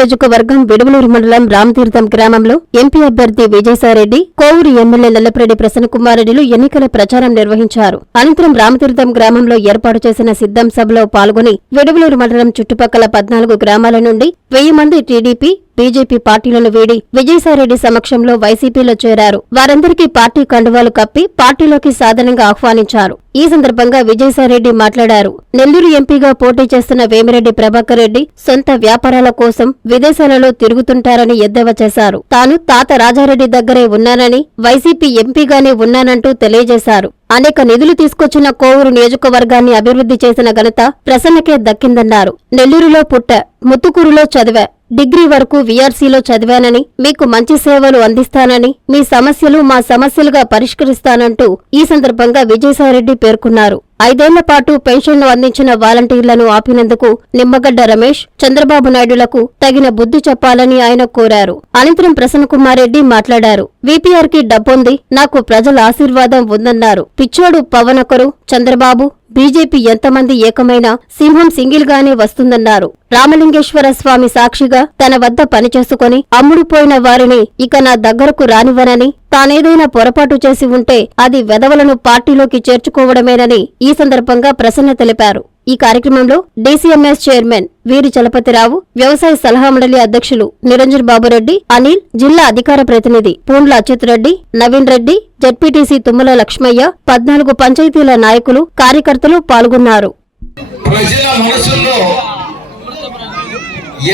నియోజకవర్గం విడవలూరు మండలం రామతీర్థం గ్రామంలో ఎంపీ అభ్యర్థి విజయసాయిరెడ్డి కోవూరు ఎమ్మెల్యే నల్లప్రెడ్డి ప్రసన్నకుమారెడ్డిలు ఎన్నికల ప్రచారం నిర్వహించారు. అనంతరం రామతీర్థం గ్రామంలో ఏర్పాటు చేసిన సిద్ధం సభలో పాల్గొని విడవలూరు మండలం చుట్టుపక్కల పద్నాలుగు గ్రామాల నుండి వెయ్యి మంది టీడీపీ బీజేపీ పార్టీలను వీడి విజయసాయిరెడ్డి సమక్షంలో వైసీపీలో చేరారు. వారందరికీ పార్టీ కండువాలు కప్పి పార్టీలోకి సాధనంగా ఆహ్వానించారు. ఈ సందర్భంగా విజయసాయిరెడ్డి మాట్లాడారు. నెల్లూరు ఎంపీగా పోటీ చేస్తున్న వేమిరెడ్డి ప్రభాకర్ రెడ్డి సొంత వ్యాపారాల కోసం విదేశాలలో తిరుగుతుంటారని ఎద్దేవా చేశారు. తాను తాత రాజారెడ్డి దగ్గరే ఉన్నానని వైసీపీ ఎంపీగానే ఉన్నానంటూ తెలియజేశారు. అనేక నిధులు తీసుకొచ్చిన కోవూరు నియోజకవర్గాన్ని అభివృద్ధి చేసిన ఘనత ప్రసన్నకే దక్కిందన్నారు. నెల్లూరులో పుట్ట ముత్తుకూరులో చదివా డిగ్రీ వరకు వీఆర్సీలో చదివానని మీకు మంచి సేవలు అందిస్తానని మీ సమస్యలు మా సమస్యలుగా పరిష్కరిస్తానంటూ ఈ సందర్భంగా విజయసాయిరెడ్డి పేర్కొన్నారు. ఐదేళ్ళ పాటు పెన్షన్ను అందించిన వాలంటీర్లను ఆపినందుకు నిమ్మగడ్డ రమేష్ చంద్రబాబు నాయుడులకు తగిన బుద్ధి చెప్పాలని ఆయన కోరారు. అనంతరం ప్రసన్నకుమారెడ్డి మాట్లాడారు. వీపీఆర్కి డబ్బుంది నాకు ప్రజల ఆశీర్వాదం ఉందన్నారు. పిచ్చోడు పవన్ ఒకరు చంద్రబాబు బీజేపీ ఎంతమంది ఏకమైనా సింహం సింగిల్ గానే వస్తుందన్నారు. రామలింగేశ్వర స్వామి సాక్షిగా తన వద్ద పనిచేసుకుని అమ్ముడుపోయిన వారిని ఇక నా దగ్గరకు రానివ్వనని తానేదైనా పొరపాటు చేసి ఉంటే అది వెధవలను పార్టీలోకి చేర్చుకోవడమేనని ఈ సందర్భంగా ప్రసన్న తెలిపారు. ఈ కార్యక్రమంలో డీసీఎంఎస్ చైర్మన్ వీరి చలపతిరావు వ్యవసాయ సలహా మండలి అధ్యక్షులు నిరంజన్ బాబురెడ్డి అనిల్ జిల్లా అధికార ప్రతినిధి పూండ్ల అచ్యుత్ రెడ్డి నవీన్ రెడ్డి జడ్పీటీసీ తుమ్మల లక్ష్మయ్య పద్నాలుగు పంచాయతీల నాయకులు కార్యకర్తలు పాల్గొన్నారు. ప్రజల మనసుల్లో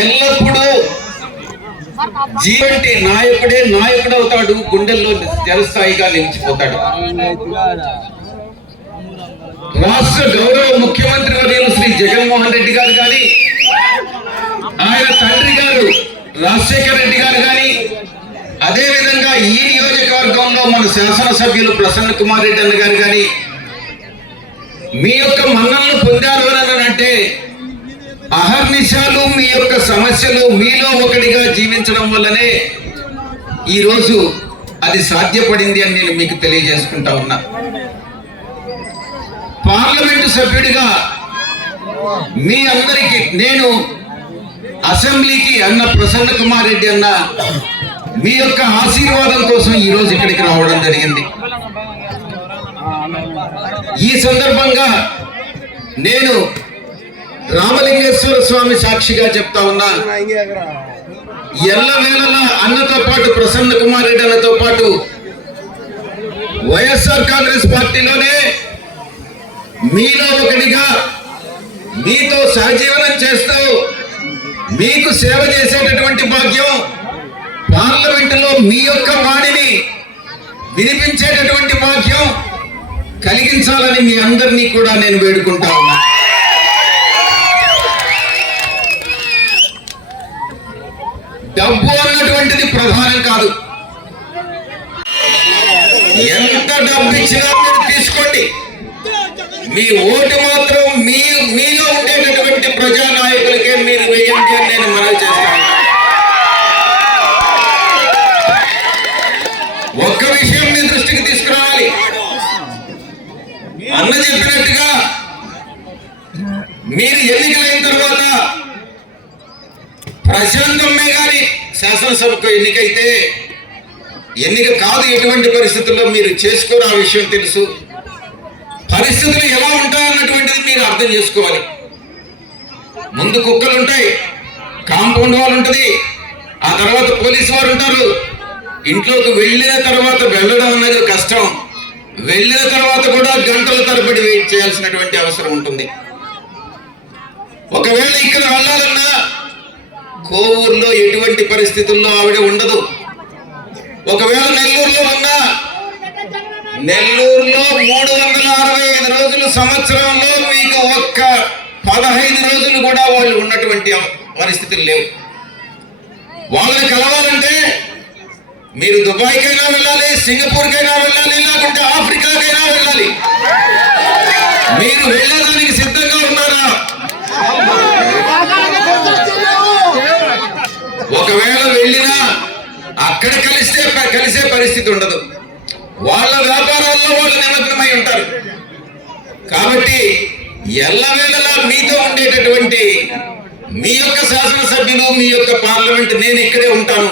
ఎల్లప్పుడూ జీవంటి నాయకుడే నాయకుడవుతాడు గుండెల్లో జనస్థాయిగా నిలిచిపోతాడు. రాష్ట్ర గౌరవ ముఖ్యమంత్రి వర్యులు శ్రీ జగన్మోహన్ రెడ్డి గారు కానీ ఆయన తండ్రి గారు రాజశేఖర రెడ్డి గారు కానీ అదేవిధంగా ఈ నియోజకవర్గంలో మన శాసనసభ్యులు ప్రసన్న కుమార్ రెడ్డి అన్న గారు కానీ మీ యొక్క మన్నలను పొందారు అని అంటే అహర్నిశాలు మీ యొక్క సమస్యలు మీలో ఒకటిగా జీవించడం వల్లనే ఈరోజు అది సాధ్యపడింది అని నేను మీకు తెలియజేసుకుంటా ఉన్నా. పార్లమెంటు సభ్యుడిగా మీ అందరికీ నేను అసెంబ్లీకి అన్న ప్రసన్న కుమార్ రెడ్డి అన్న మీ యొక్క ఆశీర్వాదం కోసం ఈరోజు ఇక్కడికి రావడం జరిగింది. ఈ సందర్భంగా నేను రామలింగేశ్వర స్వామి సాక్షిగా చెప్తా ఉన్నా ఎల్లవేళలా అన్నతో పాటు ప్రసన్న కుమార్ రెడ్డి అన్నతో పాటు వైఎస్ఆర్ కాంగ్రెస్ పార్టీలోనే మీలో ఒకటిగా మీతో సహజీవనం చేస్తూ మీకు సేవ చేసేటటువంటి భాగ్యం పార్లమెంటులో మీ యొక్క వాణిని వినిపించేటటువంటి భాగ్యం కలిగించాలని మీ అందరినీ కూడా నేను వేడుకుంటా ఉన్నా. డబ్బు అన్నటువంటిది ప్రధానం కాదు. ఎంత డబ్బు ఇచ్చినా మీ ఓటు మాత్రం మీ మీలో ఉండేటటువంటి ప్రజానాయకులకే మీరు వేయండి అని నేను మనవి చేస్తాను. ఒక్క విషయం మీ దృష్టికి తీసుకురావాలి. అన్న చెప్పినట్టుగా మీరు ఎన్నికలైన తర్వాత ప్రశాంతమే కానీ శాసనసభకు ఎన్నికైతే ఎన్నిక కాదు ఎటువంటి పరిస్థితుల్లో మీరు చేసుకోరు ఆ విషయం తెలుసు. పరిస్థితులు ఎలా ఉంటాయన్నటువంటిది మీరు అర్థం చేసుకోవాలి. ముందు కుక్కలు ఉంటాయి కాంపౌండ్ వాల్ ఉంటుంది ఆ తర్వాత పోలీసు వారు ఉంటారు. ఇంట్లోకి వెళ్ళిన తర్వాత వెళ్ళడం అనేది కష్టం. వెళ్ళిన తర్వాత కూడా గంటల తరబడి వెయిట్ చేయాల్సినటువంటి అవసరం ఉంటుంది. ఒకవేళ ఇక్కడ వెళ్ళాలన్నా కోవూరులో ఎటువంటి పరిస్థితుల్లో ఆవిడ ఉండదు. ఒకవేళ నెల్లూరులో ఉన్నా నెల్లూరులో మూడు వందల అరవై ఐదు రోజులు సంవత్సరంలో మీకు ఒక్క పదహైదు రోజులు కూడా వాళ్ళు ఉన్నటువంటి పరిస్థితులు లేవు. వాళ్ళని కలవాలంటే మీరు దుబాయ్కైనా వెళ్ళాలి సింగపూర్కైనా వెళ్ళాలి లేకుంటే ఆఫ్రికాకైనా వెళ్ళాలి. మీరు వెళ్ళడానికి సిద్ధంగా ఉన్నారా? ఒకవేళ వెళ్ళినా అక్కడ కలిస్తే కలిసే పరిస్థితి ఉండదు. వాళ్ళ వ్యాపారాల్లో వాళ్ళు నిమగ్నమై ఉంటారు. కాబట్టి ఎల్లవేళలా మీతో ఉండేటటువంటి మీ యొక్క శాసనసభ్యులు మీ యొక్క పార్లమెంట్ నేను ఇక్కడే ఉంటాను.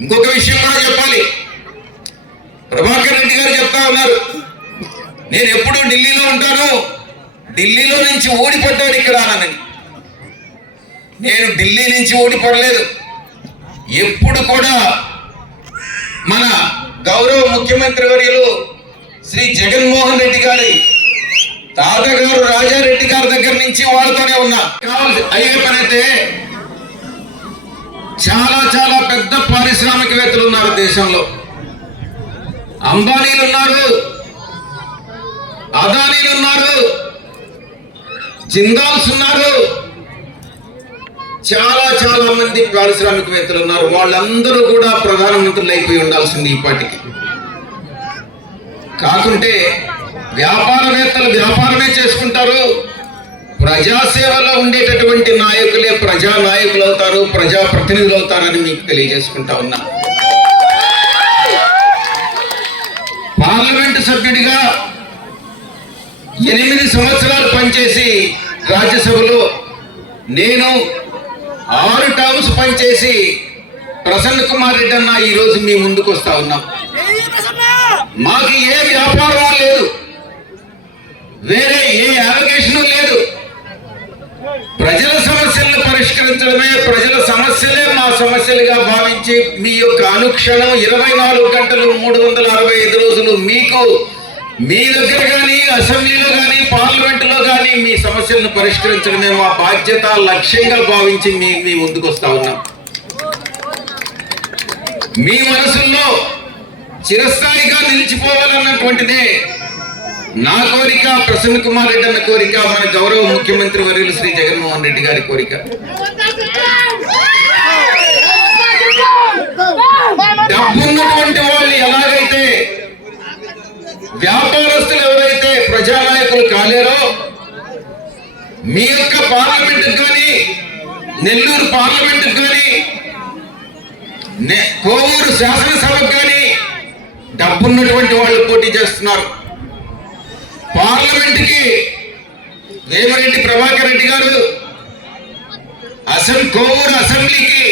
ఇంకొక విషయం కూడా చెప్పాలి. ప్రభాకర్ రెడ్డి గారు చెప్తా ఉన్నారు. నేను ఎప్పుడు ఢిల్లీలో ఉంటాను ఢిల్లీలో నుంచి ఓడిపడ్డాడు ఇక్కడ అనని నేను ఢిల్లీ నుంచి ఓడిపడలేదు ఎప్పుడు కూడా మన గౌరవ ముఖ్యమంత్రి వర్యులు శ్రీ జగన్మోహన్ రెడ్డి గారి తాతగారు రాజారెడ్డి గారి దగ్గర నుంచి వాళ్ళతోనే ఉన్నా. కావాల్సి అయ్యే పనైతే అయితే చాలా చాలా పెద్ద పారిశ్రామికవేత్తలు ఉన్నారు దేశంలో. అంబానీలు ఉన్నారు అదానీలు ఉన్నారు జిందాల్స్ ఉన్నారు. చాలా చాలా మంది పారిశ్రామికవేత్తలు ఉన్నారు. వాళ్ళందరూ కూడా ప్రధానమంత్రులు అయిపోయి ఉండాల్సింది ఇప్పటికి. కాకుంటే వ్యాపారవేత్తలు వ్యాపారమే చేసుకుంటారు. ప్రజాసేవలో ఉండేటటువంటి నాయకులే ప్రజా నాయకులు అవుతారు ప్రజా ప్రతినిధులు అవుతారని మీకు తెలియజేసుకుంటా ఉన్నా. పార్లమెంటు సభ్యుడిగా ఎనిమిది సంవత్సరాలు పనిచేసి రాజ్యసభలో నేను ఆరు టర్మ్స్ పనిచేసి ప్రసన్న కుమార్ రెడ్డి అన్న ఈ రోజు మీ ముందుకు వస్తా ఉన్నాం. మాకు ఏ వ్యాపారం లేదు. వేరే ఏ అలొకేషన్ లేదు. ప్రజల సమస్యలను పరిష్కరించడమే ప్రజల సమస్యలే మా సమస్యలుగా భావించి మీ యొక్క అనుక్షణం ఇరవై నాలుగు గంటలు మూడు వందల అరవై ఐదు రోజులు మీకు మీ దగ్గర కానీ అసెంబ్లీలో కానీ పార్లమెంటులో కానీ మీ సమస్యలను పరిష్కరించడమే మా బాధ్యత లక్ష్యంగా భావించి మీ మీ ముందుకు వస్తా ఉన్నాం. మీ మనసుల్లో చిరస్థాయిగా నిలిచిపోవాలన్నటువంటిదే నా కోరిక ప్రసన్న కుమార్ రెడ్డి అన్న కోరిక మన గౌరవ ముఖ్యమంత్రి వర్యులు శ్రీ జగన్మోహన్ రెడ్డి గారి కోరిక. డబ్బున్నటువంటి వాళ్ళు ఎలాగైతే వ్యాపారస్తులు ఎవరైతే ప్రజానాయకులు కాలేరో మీ యొక్క పార్లమెంట్ కానీ నెల్లూరు పార్లమెంట్ కానీ నే- కోవూరు శాసనసభకు కానీ డబ్బున్నటువంటి వాళ్ళు పోటీ చేస్తున్నారు. పార్లమెంట్కి రేవరెడ్డి ప్రభాకర్ రెడ్డి గారు అసెం కోవూరు అసెంబ్లీకి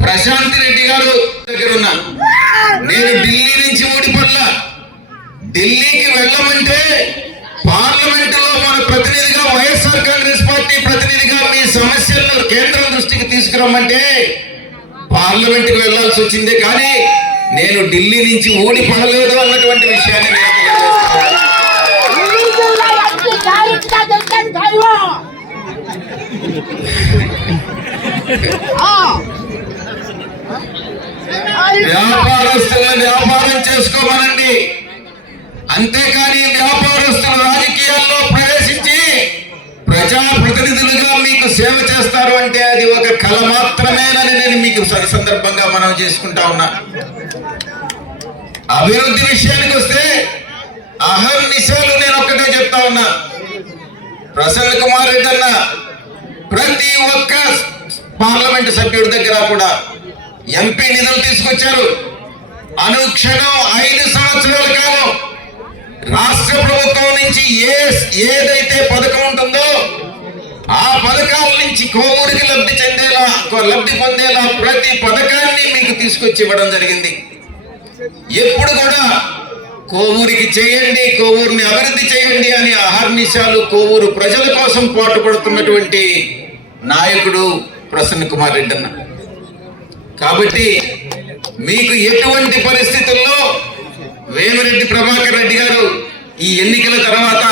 ప్రశాంతి రెడ్డి గారు దగ్గర ఉన్నారు నేను ఢిల్లీ నుంచి ఓడిపడ్లా ఢిల్లీకి వెళ్ళమంటే పార్లమెంట్లో మన ప్రతినిధిగా వైఎస్ఆర్ కాంగ్రెస్ పార్టీ ప్రతినిధిగా మీ సమస్యలను కేంద్రం దృష్టికి తీసుకురమ్మంటే పార్లమెంట్కి వెళ్ళాల్సి వచ్చిందే. కానీ నేను ఢిల్లీ నుంచి ఓడిపడలేదు అన్నటువంటి విషయాన్ని. వ్యాపారస్తుల వ్యాపారం చేసుకోమనండి. అంతేకాని వ్యాపారస్తుల రాజకీయాల్లో ప్రవేశించి ప్రజా ప్రతినిధులుగా మీకు సేవ చేస్తారు అంటే అది ఒక కళ మాత్రమేనని నేను మీకు సరి సందర్భంగా మనం చేసుకుంటా ఉన్నా. అభివృద్ధి విషయానికి వస్తే అహం నిశాలు నేను ఒక్కటే చెప్తా ఉన్నా. ప్రసన్న కుమార్ రెడ్డి అన్న ప్రతి ఒక్క పార్లమెంట్ సభ్యుడి దగ్గర కూడా ఎంపీ నిధులు తీసుకొచ్చారు. అనుక్షణం ఐదు సంవత్సరాల కాలం రాష్ట్ర ప్రభుత్వం నుంచి ఏ ఏదైతే పథకం ఉంటుందో ఆ పథకాల నుంచి కోమూరికి లబ్ధి చెందేలా లబ్ధి పొందేలా ప్రతి పథకాన్ని మీకు తీసుకొచ్చి ఇవ్వడం జరిగింది. ఎప్పుడు కూడా కోవూరికి చేయండి కోవూరుని అభివృద్ధి చేయండి అని అహర్నిశాలు కోవూరు ప్రజల కోసం పాటుపడుతున్నటువంటి నాయకుడు ప్రసన్న కుమార్ రెడ్డి అన్న కాబట్టి మీకు ఎటువంటి పరిస్థితుల్లో వేమిరెడ్డి ప్రభాకర్ రెడ్డి గారు ఈ ఎన్నికల తర్వాత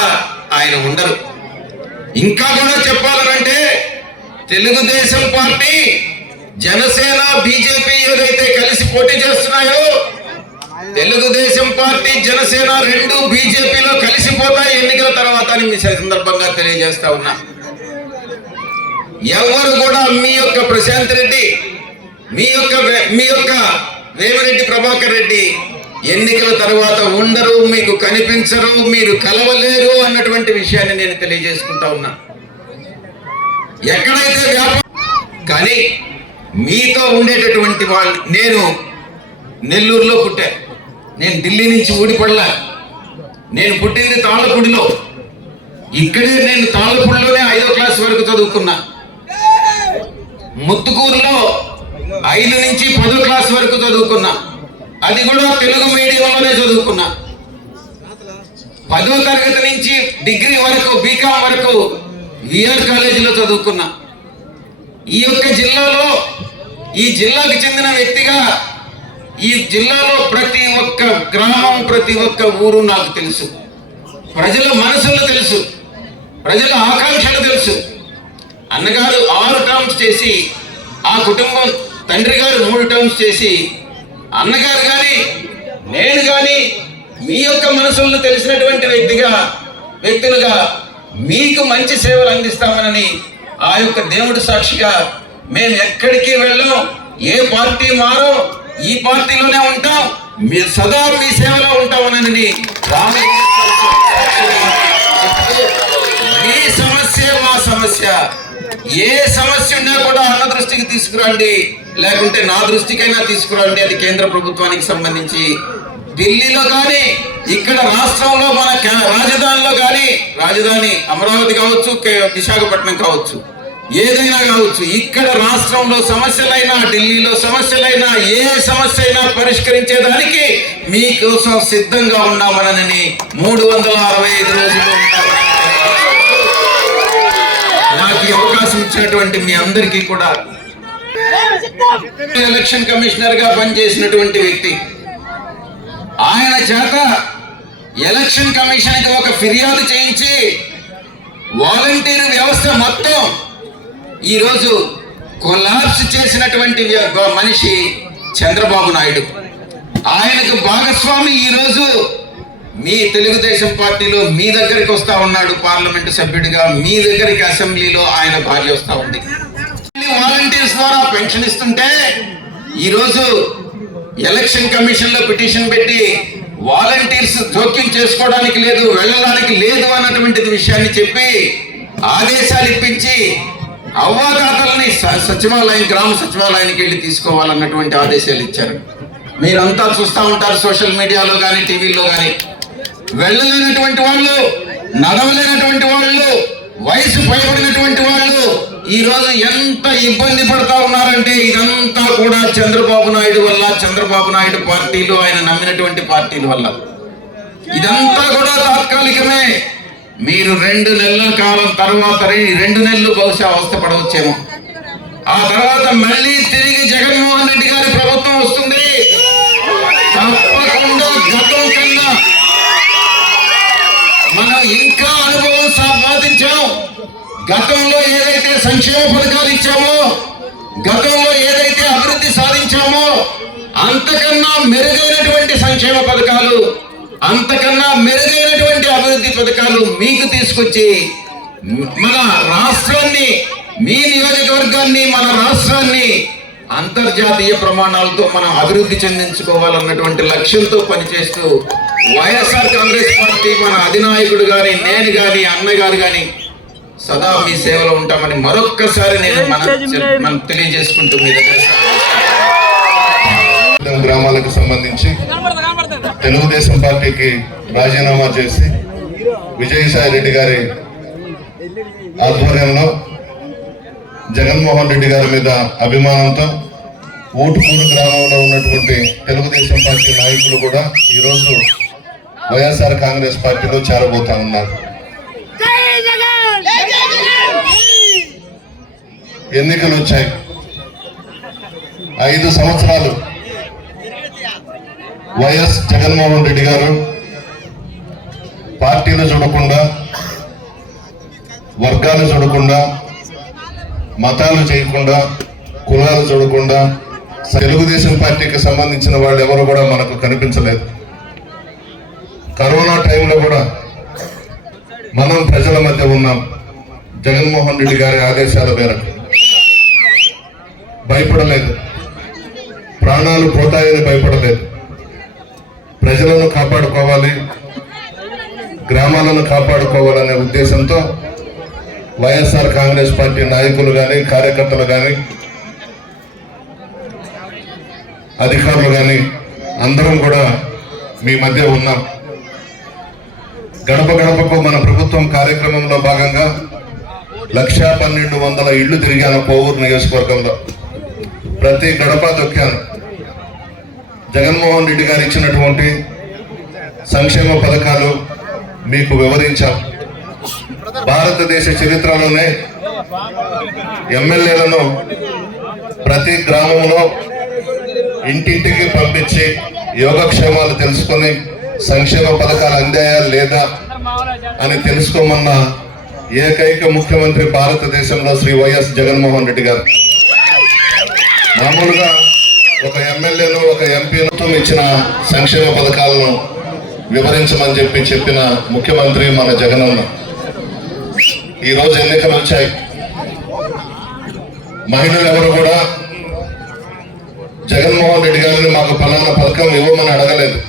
ఆయన ఉండరు. ఇంకా కూడా చెప్పాలనంటే తెలుగుదేశం పార్టీ జనసేన బీజేపీ ఏదైతే కలిసి పోటీ చేస్తున్నాయో తెలుగుదేశం పార్టీ జనసేన రెండు బీజేపీలో కలిసిపోతాయి ఎన్నికల తర్వాత అని మీ సందర్భంగా తెలియజేస్తా ఉన్నా. ఎవరు కూడా మీ యొక్క ప్రశాంత్ రెడ్డి మీ యొక్క మీ యొక్క వేమిరెడ్డి ప్రభాకర్ రెడ్డి ఎన్నికల తర్వాత ఉండరు మీకు కనిపించరు మీరు కలవలేరు అన్నటువంటి విషయాన్ని నేను తెలియజేసుకుంటా ఉన్నా. ఎక్కడైతే వ్యాపారం కానీ మీతో ఉండేటటువంటి వాళ్ళు నేను నెల్లూరులో పుట్టా. నేను ఢిల్లీ నుంచి ఊడిపడలా. నేను పుట్టింది తాళ్ళపూడిలో. ఇక్కడే నేను తాళ్ళపూడిలోనే ఐదో క్లాస్ వరకు చదువుకున్నా. ముత్తుకూరులో ఐదు నుంచి పదో క్లాస్ వరకు చదువుకున్నా. అది కూడా తెలుగు మీడియంలోనే చదువుకున్నా. పదో తరగతి నుంచి డిగ్రీ వరకు బీకామ్ వరకు విఆర్ కాలేజీలో చదువుకున్నా. ఈ యొక్క జిల్లాలో ఈ జిల్లాకు చెందిన వ్యక్తిగా ఈ జిల్లాలో ప్రతి ఒక్క గ్రామం ప్రతి ఒక్క ఊరు నాకు తెలుసు. ప్రజల మనసులు తెలుసు. ప్రజల ఆకాంక్షలు తెలుసు. అన్నగారు ఆరు టర్మ్స్ చేసి ఆ కుటుంబం తండ్రి గారు మూడు టర్మ్స్ చేసి అన్నగారు కానీ నేను కానీ మీ యొక్క మనసులను తెలిసినటువంటి వ్యక్తిగా వ్యక్తులుగా మీకు మంచి సేవలు అందిస్తామనని ఆ యొక్క దేవుడి సాక్షిగా మేము ఎక్కడికి వెళ్ళాం ఏ పార్టీ మారో ఈ పార్టీలోనే ఉంటాం మీ సదా మీ సేవలో ఉంటామనని రామలింగేశ్వర మీ సమస్య మా సమస్య. ఏ సమస్య ఉన్నా కూడా అన్న దృష్టికి తీసుకురండి. లేకుంటే నా దృష్టికైనా తీసుకురండి. అది కేంద్ర ప్రభుత్వానికి సంబంధించి. ఢిల్లీలో కానీ ఇక్కడ రాష్ట్రంలో మన రాజధానిలో కానీ రాజధాని అమరావతి కావచ్చు కే- విశాఖపట్నం కావచ్చు ఏదైనా కావచ్చు ఇక్కడ రాష్ట్రంలో సమస్యలైనా ఢిల్లీలో సమస్యలైనా ఏ సమస్య అయినా పరిష్కరించేదానికి మీకోసం సిద్ధంగా ఉన్నామనని మూడు వందల అరవై ఐదు రోజులు ఉంటామని నాకు వచ్చినటువంటి మీ అందరికీ కూడా ఎలక్షన్ కమిషనర్గా పనిచేసినటువంటి వ్యక్తి. ఆయన చేత ఎలక్షన్ కమిషన్కి ఒక ఫిర్యాదు చేయించి వాలంటీర్ వ్యవస్థ మొత్తం ఈరోజు కొలాప్స్ చేసినటువంటి మనిషి చంద్రబాబు నాయుడు. ఆయనకు భాగస్వామి ఈరోజు మీ తెలుగుదేశం పార్టీలో మీ దగ్గరికి వస్తా ఉన్నాడు పార్లమెంటు సభ్యుడిగా. మీ దగ్గరికి అసెంబ్లీలో ఆయన భార్య వస్తా ఉంది. వాలంటీర్స్ ద్వారా పెన్షన్ ఇస్తుంటే ఈరోజు ఎలక్షన్ కమిషన్లో పిటిషన్ పెట్టి వాలంటీర్స్ జోక్యం చేసుకోవడానికి లేదు వెళ్ళడానికి లేదు అన్నటువంటి విషయాన్ని చెప్పి ఆదేశాలు ఇప్పించి అవ్వాతాతల్ని సచివాలయం గ్రామ సచివాలయానికి వెళ్ళి తీసుకోవాలన్నటువంటి ఆదేశాలు ఇచ్చారు. మీరంతా చూస్తూ ఉంటారు సోషల్ మీడియాలో కానీ టీవీలో కానీ వెళ్ళలేనటువంటి వాళ్ళు నడవలేనటువంటి వాళ్ళు వయసు పైబడినటువంటి వాళ్ళు ఈ రోజు ఎంత ఇబ్బంది పడతా ఉన్నారంటే ఇదంతా కూడా చంద్రబాబు నాయుడు వల్ల చంద్రబాబు నాయుడు పార్టీలు ఆయన నమ్మినటువంటి పార్టీల వల్ల. ఇదంతా కూడా తాత్కాలికమే. మీరు రెండు నెలల కాలం తర్వాత రెండు నెలలు బహుశా అవస్థపడవచ్చేమో ఆ తర్వాత మళ్ళీ తిరిగి జగన్మోహన్ రెడ్డి గారి ప్రభుత్వం వస్తుంది. గతంలో ఏదైతే సంక్షేమ పథకాలు ఇచ్చామో గతంలో ఏదైతే అభివృద్ధి సాధించామో అంతకన్నా మెరుగైనటువంటి సంక్షేమ పథకాలు అంతకన్నా మెరుగైనటువంటి అభివృద్ధి పథకాలు మీకు తీసుకొచ్చి మన రాష్ట్రాన్ని మీ నియోజకవర్గాన్ని మన రాష్ట్రాన్ని అంతర్జాతీయ ప్రమాణాలతో మనం అభివృద్ధి చెందించుకోవాలన్నటువంటి లక్ష్యంతో పనిచేస్తూ వైఎస్ఆర్ కాంగ్రెస్ పార్టీ మన అధినాయకుడు కానీ నేను కానీ అన్న గారు కానీ సదా మీ సేవలో ఉంటామని మరొక్కసారి నేను మన తెలియజేసుకుంటూ మీ దగ్గర గ్రామాలకు సంబంధించి తెలుగుదేశం పార్టీకి రాజీనామా చేసి విజయసాయి రెడ్డి గారి ఆధ్వర్యంలో జగన్మోహన్ రెడ్డి గారి మీద అభిమానంతో ఊటుకూరు గ్రామంలో ఉన్నటువంటి తెలుగుదేశం పార్టీ నాయకులు కూడా ఈరోజు వైఎస్ఆర్ కాంగ్రెస్ పార్టీలో చేరబోతా ఉన్నారు జై జగన్ జై జగన్ ఎన్నికలు వచ్చాయి. ఐదు సంవత్సరాలు. వైఎస్ జగన్మోహన్ రెడ్డి గారు పార్టీలు చూడకుండా వర్గాలు చూడకుండా మతాలు చేయకుండా కులాలు చూడకుండా తెలుగుదేశం పార్టీకి సంబంధించిన వాళ్ళు ఎవరు కూడా మనకు కనిపించలేదు. కరోనా టైంలో కూడా మనం ప్రజల మధ్య ఉన్నాం. జగన్మోహన్ రెడ్డి గారి ఆదేశాల మేరకు. భయపడలేదు. ప్రాణాలు పోతాయని భయపడలేదు. ప్రజలను కాపాడుకోవాలి గ్రామాలను కాపాడుకోవాలనే ఉద్దేశంతో వైఎస్ఆర్ కాంగ్రెస్ పార్టీ నాయకులు కానీ కార్యకర్తలు కానీ అధికారులు కానీ అందరం కూడా మీ మధ్య ఉన్నాం. గడప గడపకు మన ప్రభుత్వం కార్యక్రమంలో భాగంగా లక్షా పన్నెండు వందల ఇళ్ళు తిరిగాను కోవూరు నియోజకవర్గంలో. ప్రతి గడప దొక్కాను. జగన్మోహన్ రెడ్డి గారు ఇచ్చినటువంటి సంక్షేమ పథకాలు మీకు వివరించాం. భారతదేశ చరిత్రలోనే ఎమ్మెల్యేలను ప్రతి గ్రామంలో ఇంటింటికి పంపించి యోగక్షేమాలు తెలుసుకొని సంక్షేమ పథకాలు అందాయా లేదా అని తెలుసుకోమన్న ఏకైక ముఖ్యమంత్రి భారతదేశంలో శ్రీ వైఎస్ జగన్మోహన్ రెడ్డి గారు. మామూలుగా ఒక ఎమ్మెల్యేను ఒక ఎంపీను ఇచ్చిన సంక్షేమ పథకాలను వివరించమని చెప్పి చెప్పిన ముఖ్యమంత్రి మన జగనన్న. ఈ రోజు ఎన్నికలు వచ్చాయి. మహిళలు ఎవరు కూడా జగన్మోహన్ రెడ్డి గారిని మాకు ఫలానా పథకం ఇవ్వమని అడగలేదు.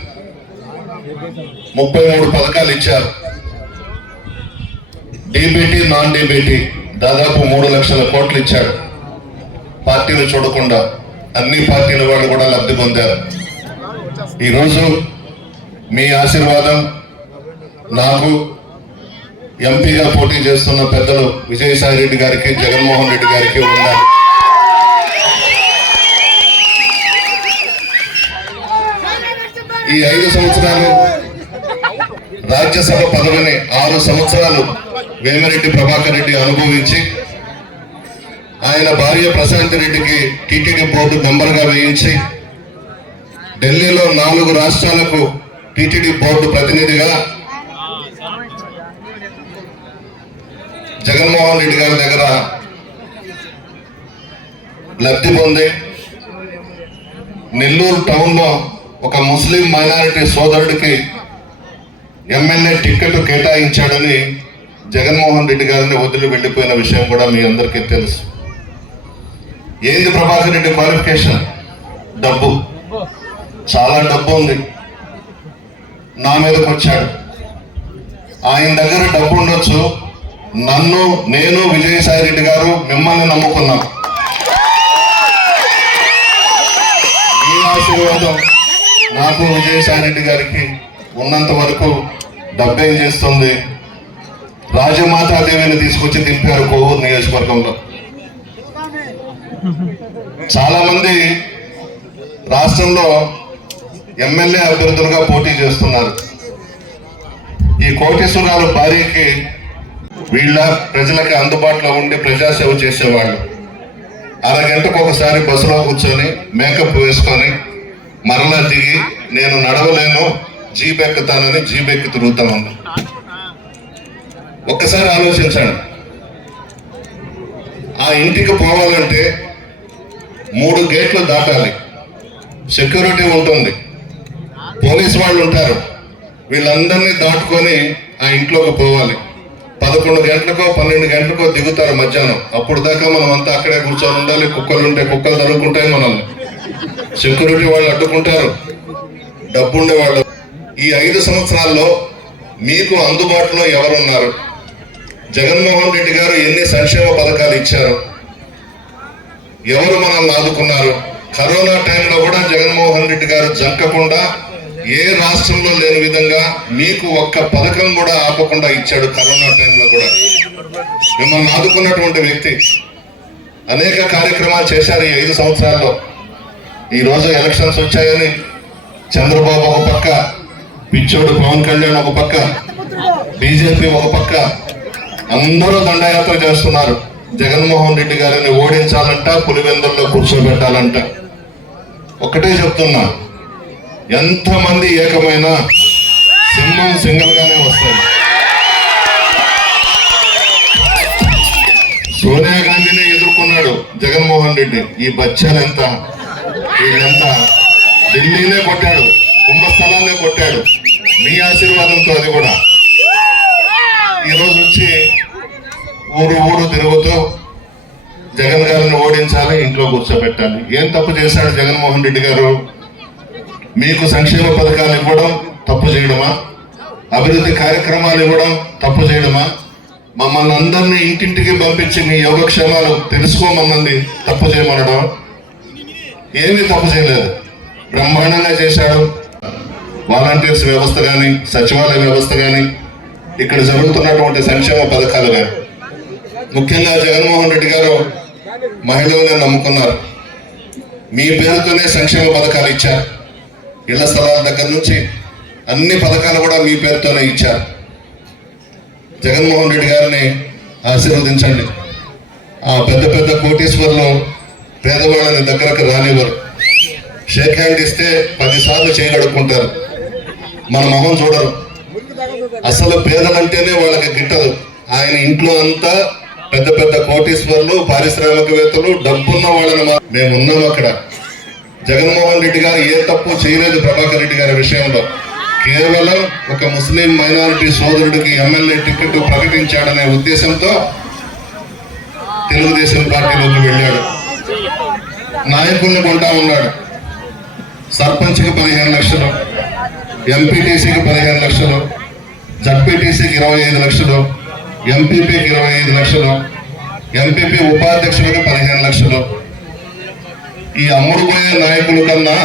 ముప్పై మూడు పథకాలు ఇచ్చారు. డీబీటీ నాన్ డీబీటీ దాదాపు మూడు లక్షల కోట్లు ఇచ్చాడు పార్టీలు చూడకుండా అన్ని పార్టీల వాళ్ళు కూడా లబ్ధి పొందారు. ఈరోజు మీ ఆశీర్వాదం నాకు ఎంపీగా పోటీ చేస్తున్న పెద్దలు విజయసాయి రెడ్డి గారికి జగన్మోహన్ రెడ్డి గారికి ఉండాలి ఈ ఐదు సంవత్సరాలు రాజ్యసభ పదవిని ఆరు సంవత్సరాలు వేమిరెడ్డి ప్రభాకర్ రెడ్డి అనుభవించి ఆయన భార్య ప్రశాంత్ రెడ్డికి టీటీడీ బోర్డు మెంబర్గా వేయించి ఢిల్లీలో నాలుగు రాష్ట్రాలకు టీటీడీ బోర్డు ప్రతినిధిగా జగన్మోహన్ రెడ్డి గారి దగ్గర లబ్ధి పొంది నెల్లూరు టౌన్లో ఒక ముస్లిం మైనారిటీ సోదరుడికి ఎమ్మెల్యే టికెట్ కేటాయించాడని జగన్మోహన్ రెడ్డి గారిని వదిలి వెళ్ళిపోయిన విషయం కూడా మీ అందరికీ తెలుసు. ఏంది ప్రభాకర్ రెడ్డి క్వాలిఫికేషన్? డబ్బు. చాలా డబ్బు ఉంది. నా మీదకి వచ్చాడు. ఆయన దగ్గర డబ్బు ఉండొచ్చు. నన్ను నేను విజయసాయి రెడ్డి గారు మిమ్మల్ని నమ్ముకున్నాం. మీ ఆశీర్వాదం నాకు విజయసాయి రెడ్డి గారికి ఉన్నంత వరకు డబ్బేం చేస్తుంది? రాజమాతాదేవిని తీసుకొచ్చి దింపారు కోవూరు నియోజకవర్గంలో. చాలా మంది రాష్ట్రంలో ఎమ్మెల్యే అభ్యర్థులుగా పోటీ చేస్తున్నారు. ఈ కోటేశ్వరాలు భార్యకి వీళ్ళ ప్రజలకి అందుబాటులో ఉండి ప్రజాసేవ చేసేవాళ్ళు. అరగంటకు ఒకసారి బస్సులో కూర్చొని మేకప్ వేసుకొని మరలా దిగి నేను నడవలేను జీప్ ఎక్కుతానని జీప్ ఎక్కి తిరుగుతా ఉంది ఒక్కసారి ఆలోచించండి. ఆ ఇంటికి పోవాలంటే మూడు గేట్లు దాటాలి. సెక్యూరిటీ ఉంటుంది. పోలీస్ వాళ్ళు ఉంటారు. వీళ్ళందరినీ దాటుకొని ఆ ఇంట్లోకి పోవాలి. పదకొండు గంటలకో పన్నెండు గంటలకో దిగుతారు మధ్యాహ్నం. అప్పుడు దాకా మనం అంతా అక్కడే కూర్చొని ఉండాలి. కుక్కలు ఉంటే కుక్కలు తరుక్కుంటాయి మనల్ని. సెక్యూరిటీ వాళ్ళు అడ్డుకుంటారు. డబ్బుండే వాళ్ళు. ఈ ఐదు సంవత్సరాల్లో మీకు అందుబాటులో ఎవరున్నారు? జగన్మోహన్ రెడ్డి గారు ఎన్ని సంక్షేమ పథకాలు ఇచ్చారు? ఎవరు మనల్ని ఆదుకున్నారు? కరోనా టైంలో కూడా జగన్మోహన్ రెడ్డి గారు జంకకుండా ఏ రాష్ట్రంలో లేని విధంగా మీకు ఒక్క పథకం కూడా ఆపకుండా ఇచ్చాడు కరోనా టైంలో కూడా. మిమ్మల్ని ఆదుకున్నటువంటి వ్యక్తి అనేక కార్యక్రమాలు చేశారు ఈ ఐదు సంవత్సరాల్లో. ఈరోజు ఎలక్షన్స్ వచ్చాయని చంద్రబాబు ఒక పక్క పిచ్చోడు పవన్ కళ్యాణ్ ఒక పక్క బీజేపీ ఒక పక్క అందరూ దండయాత్ర చేస్తున్నారు. జగన్మోహన్ రెడ్డి గారిని ఓడించాలంట పులివెందుల్లో కూర్చోబెట్టాలంట. ఒకటే చెప్తున్నా ఎంతమంది ఏకమైన సింహం సింగల్ గానే సోనియా గాంధీని ఎదుర్కొన్నాడు జగన్మోహన్ రెడ్డి. ఈ బచ్చాలెంత వీళ్ళెంత ఢిల్లీనే కొట్టాడు కుంభస్థలాన్ని కొట్టాడు. మీ ఆశీర్వాదంతో అది కూడా. ఈ రోజు వచ్చి ఊరు ఊరు తిరుగుతూ జగన్ గారిని ఓడించాలి ఇంట్లో కూర్చోబెట్టాలి. ఏం తప్పు చేశాడు జగన్మోహన్ రెడ్డి గారు? మీకు సంక్షేమ పథకాలు ఇవ్వడం తప్పు చేయడమా? అభివృద్ధి కార్యక్రమాలు ఇవ్వడం తప్పు చేయడమా? మమ్మల్ని అందరినీ ఇంటింటికి పంపించి మీ యోగక్షేమాలు తెలుసుకోమన్నది తప్పు చేయమనడం? ఏమీ తప్పు చేయలేదు. బ్రహ్మాండంగా చేశాడు. వాలంటీర్స్ వ్యవస్థ కానీ సచివాలయ వ్యవస్థ కానీ ఇక్కడ జరుగుతున్నటువంటి సంక్షేమ పథకాలు కానీ ముఖ్యంగా జగన్మోహన్ రెడ్డి గారు మహిళల్ని నమ్ముకున్నారు. మీ పేరుతోనే సంక్షేమ పథకాలు ఇచ్చారు. ఇళ్ళ స్థలాల దగ్గర నుంచి అన్ని పథకాలు కూడా మీ పేరుతోనే ఇచ్చారు. జగన్మోహన్ రెడ్డి గారిని ఆశీర్వదించండి. ఆ పెద్ద పెద్ద కోటీశ్వర్లు పేదవాళ్ళని దగ్గరకు రానివ్వరు. షేక్ హ్యాండ్ ఇస్తే పదిసార్లు చేయగడుక్కుంటారు మన మొహం చూడరు. అసలు పేదలంటేనే వాళ్ళకి గిట్టదు. ఆయన ఇంట్లో అంతా పెద్ద పెద్ద కోటీశ్వర్లు పారిశ్రామికవేత్తలు డబ్బున్న వాళ్ళని మేము ఉన్నాం అక్కడ. జగన్మోహన్ రెడ్డి గారు ఏ తప్పు చేయలేదు ప్రభాకర్ రెడ్డి గారి విషయంలో. కేవలం ఒక ముస్లిం మైనారిటీ సోదరుడికి ఎమ్మెల్యే టికెట్ ప్రకటించాడనే ఉద్దేశంతో తెలుగుదేశం పార్టీలోకి వెళ్ళాడు. నాయకుడిని కొంటా ఉన్నాడు. సర్పంచ్కి పదిహేను లక్షలు ఎంపీటీసీకి పదిహేను లక్షలు జడ్పీటీసీకి ఇరవై ఐదు లక్షలు ఎంపీపీకి ఇరవై ఐదు లక్షలు ఎంపీపీ ఉపాధ్యక్షుడికి పదిహేను లక్షలు. ఈ అమ్ముడు పోయే నాయకుల కన్నా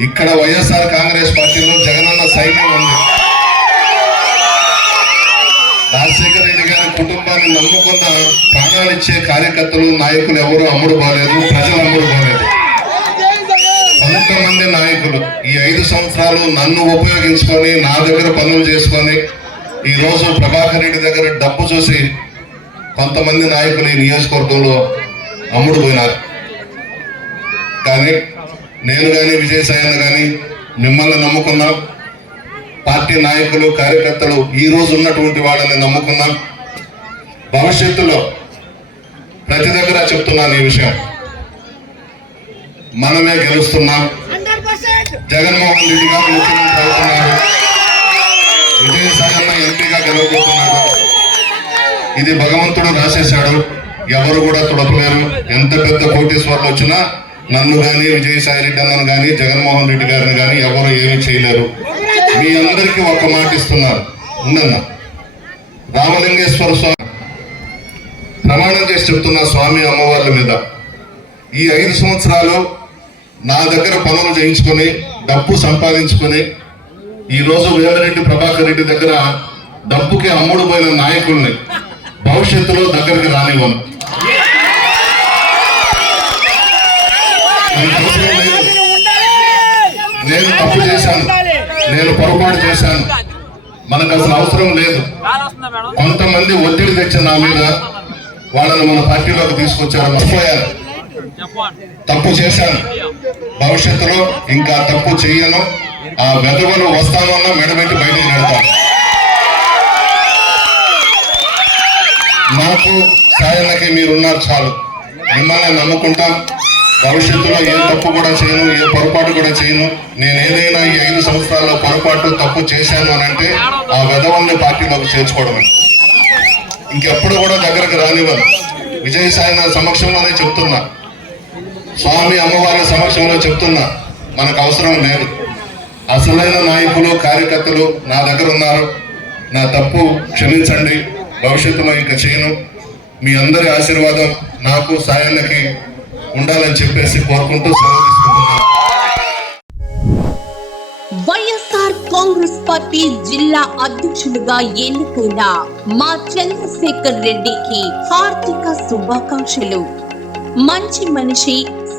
ఇక్కడ వైఎస్ఆర్ కాంగ్రెస్ పార్టీలో జగనన్న సైన్యం ఉంది. రాజశేఖర రెడ్డి గారి కుటుంబాన్ని నమ్ముకున్న ప్రాణాలిచ్చే కార్యకర్తలు నాయకులు ఎవరు అమ్ముడు పోలేదు ప్రజలు అమ్ముడు పోలేదు కొంతమంది నాయకులు ఈ ఐదు సంవత్సరాలు నన్ను ఉపయోగించుకొని నా దగ్గర పనులు చేసుకొని ఈ రోజు ప్రభాకర్ రెడ్డి దగ్గర డబ్బు చూసి కొంతమంది నాయకులు ఈ నియోజకవర్గంలో అమ్ముడు పోయినారు. కానీ నేను కానీ విజయసాయన్న కానీ మిమ్మల్ని నమ్ముకున్నాం. పార్టీ నాయకులు కార్యకర్తలు ఈ రోజు ఉన్నటువంటి వాళ్ళని నమ్ముకున్నాం. భవిష్యత్తులో ప్రతి దగ్గర చెప్తున్నాను ఈ విషయం. మనమే గెలుస్తున్నాం. జగన్మోహన్ రెడ్డి గారు ముఖ్యమంత్రి అవుతున్నారు. విజయసాయన్న గెలవబోతున్నాడు ఇది భగవంతుడు రాసేశాడు. ఎవరు కూడా తుడపలేరు. ఎంత పెద్ద కోటేశ్వర్లు వచ్చినా నన్ను కానీ విజయసాయి రెడ్డి అన్నను కానీ జగన్మోహన్ రెడ్డి గారిని కానీ ఎవరు ఏమీ చేయలేరు. మీ అందరికీ ఒక మాట ఇస్తున్నారు ఉండన్న రామలింగేశ్వర స్వామి. ప్రమాణం చేసి చెప్తున్న స్వామి అమ్మవార్ల మీద. ఈ ఐదు సంవత్సరాలు నా దగ్గర పనులు చేయించుకొని డబ్బు సంపాదించుకొని ఈ రోజు వేమిరెడ్డి ప్రభాకర్ రెడ్డి దగ్గర డబ్బుకి అమ్ముడు పోయిన నాయకుల్ని భవిష్యత్తులో దగ్గరికి రానివ్వను. నేను తప్పు చేశాను. నేను పొరపాటు చేశాను. మనకు అసలు అవసరం లేదు. కొంతమంది ఒత్తిడి తెచ్చిన నా మీద వాళ్ళని మన పార్టీలోకి తీసుకొచ్చారు మర్చిపోయారు తప్పు చేశాను. భవిష్యత్తులో ఇంకా తప్పు చేయను ఆ వెధవలు వస్తామన్నా మెడబెట్టి బయటకు పెడతాను నాకు సాయన్నకి మీరున్నారు చాలు. మిమ్మల్ని నమ్ముకుంటాం. భవిష్యత్తులో ఏ తప్పు కూడా చేయను ఏ పొరపాటు కూడా చేయను. నేను ఏదైనా ఈ ఐదు సంవత్సరాల్లో పొరపాటు తప్పు చేశాను అని అంటే ఆ వెధవల్ని పార్టీలోకి చేర్చుకోవడమే. ఇంకెప్పుడు కూడా దగ్గరకు రానివ్వను. విజయసాయి నా సమక్షంలోనే చెప్తున్నా. స్వామి అమ్మవారి సమక్షంలో చెప్తున్నా. మనకు అవసరం లేదు. అసలైన నాయకులు కార్యకర్తలు నా దగ్గర ఉన్నారు. నా తప్పు క్షమించండి. భవిష్యత్తులో ఇంకా చేయను. మీ అందరి ఆశీర్వాదం నాకు సాయాన్నకి ఉండాలని చెప్పేసి కోరుకుంటూ సెలవు తీసుకుంటున్నాను. వైఎస్ఆర్ కాంగ్రెస్ పార్టీ జిల్లా అధ్యక్షుడిగా ఎన్నుకున్న మా చంద్రశేఖర్ రెడ్డికి హార్దిక శుభాకాంక్షలు. మంచి మనిషి